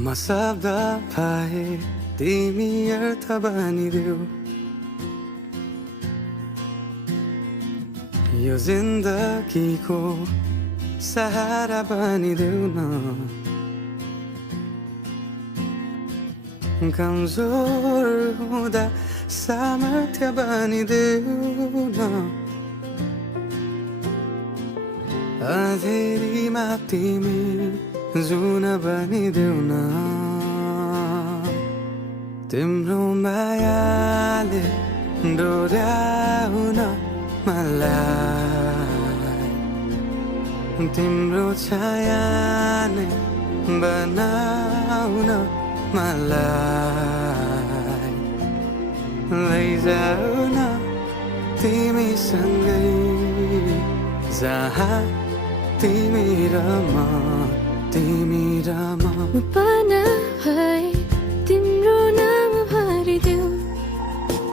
म शब्द पाए तिमी अर्थ बनिदेऊ यो जिन्दगीको सहारा बनिदेऊ न कमजोर हुँदा सामर्थ्य बनिदेऊ न अँधेरीमा तिमी जुन बनिदेऊ न तिम्रो मायाले डोर्याउन मलाई तिम्रो छाया नै बनाउन मलाई लैजाऊ न तिमीसँगै जहाँ तिमी र म पना है